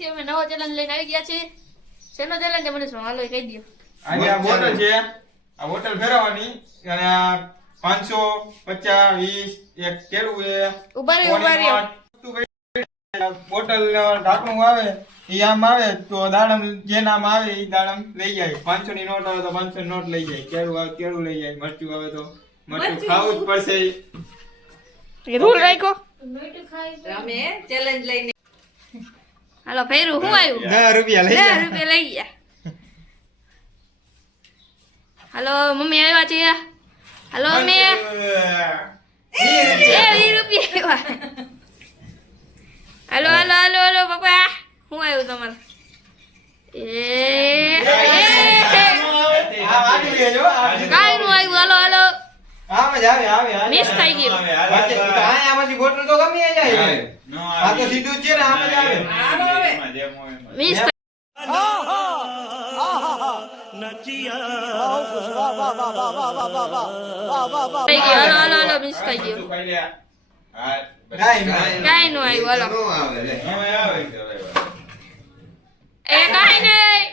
ફરીથી અમે નવો ચેલેન્જ લઈને આવી ગયા છીએ. શેનો ચેલેન્જ છે મનીષભાઈ? હાલો કહી દો. આજે આ બોટલ છે, આ બોટલ ફેરવવાની અને આ 500 50 20 એક કેળું છે. ઉભા રહ્યો. બોટલ ઢાંકણું આવે ઈ આમ આવે તો દાડમ જે નામ આવે ઈ દાડમ લઈ જાય. 500 ની નોટ આવે તો 500 ની નોટ લઈ જાય. કેળું આવે કેળું લઈ જાય. મરચું આવે તો મરચું ખાવું જ પડશે. એ રૂલ રાખ્યો. અમે ચેલેન્જ લઈને હાલો ફેરું હું આવ્યું? 10 રૂપિયા લઈ 10 જાય. રૂપિયા લઈ ગયા. હાલો મમ્મી આવ્યા છે. હાલો મમ્મી. 20 રૂપિયા આવ્યા. હાલો હાલો હાલો હાલો પપ્પા હું આવ્યું તમારે? કાઈ નું આવ્યું? હાલો હાલો આમ જ આવે મિસ થઈ ગયું. આમાંથી બોટલ તો ગમી જાય. આ તો સીધું જ છે ને આમ જ આવે. મિસ થઈ ગયું. હાલો હાલો હાલો મિસ થઈ ગયું. કાઈ નું આવ્યું? હાલો એ કાઈ નહીં.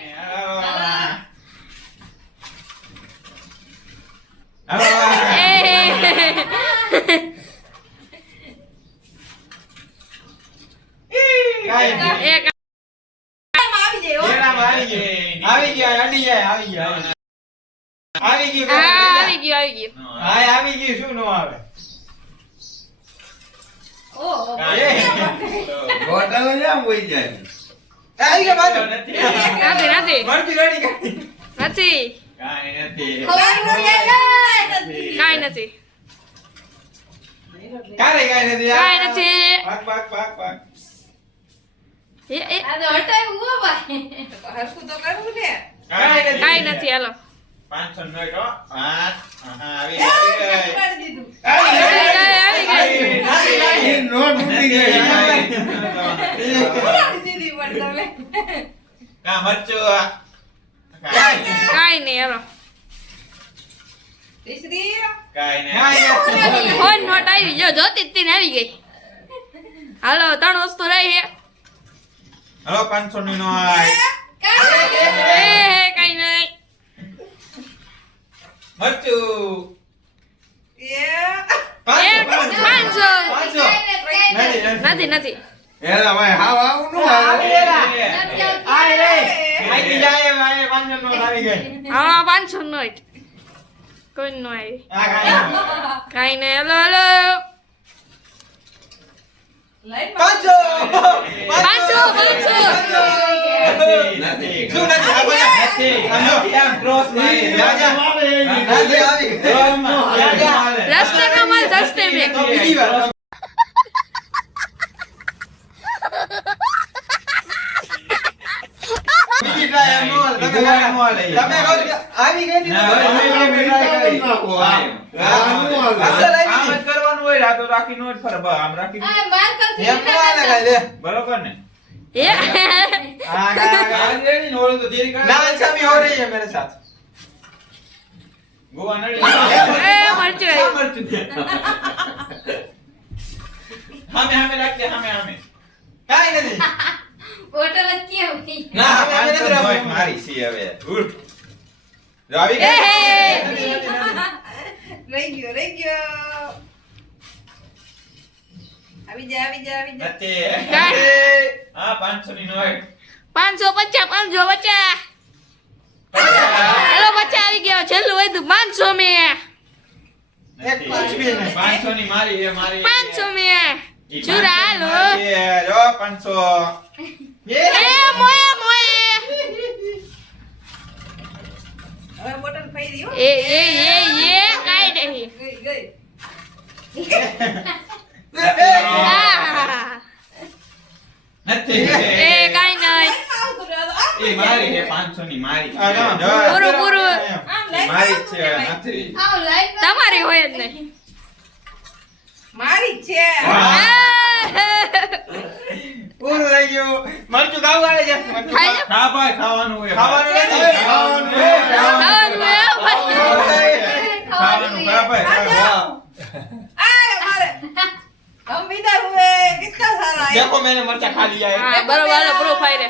આવી ગયું. શું નો આવે? બોટલ જ આમ હોય જાય. આવી ગયા બાજુ. નથી નથી મરચી રેડી કરી. નથી કાઈ નથી કાઈ નથી. કાઈ નથી. પાક. એ આ તો હટાવ્યું હો ભાઈ હરખું તો કરવું ને કાઈ નથી. હાલો 500 નોટ હો. આવી ઉપાડી દીધું નોટ ઉડી ગઈ. ઉપાડી દીધી પણ તમે કા મરચું કાઈ નહીં. હાલો તીસરી ફોન નોટ આવી જો જોતી જ તીને આવી ગઈ. હાલો 3 વસ્તુ રહી છે. હલો 500 ની નો આય. કાઈ નહીં. મરચું એ 500 નથી નથી એલા ભાઈ હાવ આવું નું આવે. આઈ જાય ભાઈ 500 નો આવી ગઈ. હા 500 નોટ કોઈ નો આવી. કાઈ નહીં. હાલો હાલો લાઈન 500 નથી. શું નથી? આ બધા નથી. આમ ક્રોસ મારી. રાજા આવી. ક્રોસ માં રાજા. રસ્તા કા માલ સસ્તે में તો બીજી વાર બીજી ટ્રાય એમ નો હાલે. તમે કહો છો કે આવી ગઈ ને ના, તમે ટ્રાય કરી. નાખો. આમ અસલ આવી ગઈ. કરવાનું હોય રાતો રાખી નો જ ફર આમ રાખી આ માર કરતી એમ નો હાલે કાઈ લે. बरोबर ने ये आज रेडी नो तो देरी कर ना अच्छा भी हो रही है मेरे साथ गोवा नड़ी ए मरचू है हमें रख दे हमें काई नहीं બોટલ જ કેવી ना हमें नहीं रहा मारी सी હવે ઉઠ रवि ए રહી ગયો આવી જા नते काय? हां 500 ની નોટ 550 हेलो बच्चा આવી ગયો છેલ્લું હોય તો 500 में एक कुछ भी नहीं 500 ની મારી એ મારી 500 में चुरा लो ये जो 500 ये ए मोए मोए હવે બોટલ ફેરી હો ये કાઈ નહીં ગઈ नते એ કાઈ નહીં એ મારી એ 500 ની મારી પૂરું મારી છે નથી તમારી હોય જ નહીં મારી છે पूरा लग गयो मरचू खाऊ वाले जा ખાઈ ખા ભાઈ ખાવાનું હોય खाવાનું नहीं ખાવાનું હે ભાઈ ખાવાનું ખા ભાઈ આ મારે हम इधर हुए कितना सारा है देखो मैंने मरचा खा लिया है હા બરોબર હાલો પ્રોફાઈલ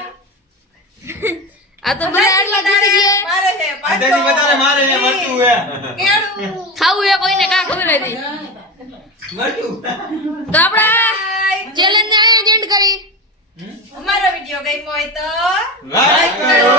આ તો બધા આટલા જીતી ગયા मारे है આધાથી વધારે મારે ને મરચું હે केड़ू ખાવું એ કોઈને કા ખબર હતી મરચું તો આપણા ચેલેન્જ ને અહીંયા એન્ડ કરી हमारा वीडियो गई मोय तो લાઈક કરો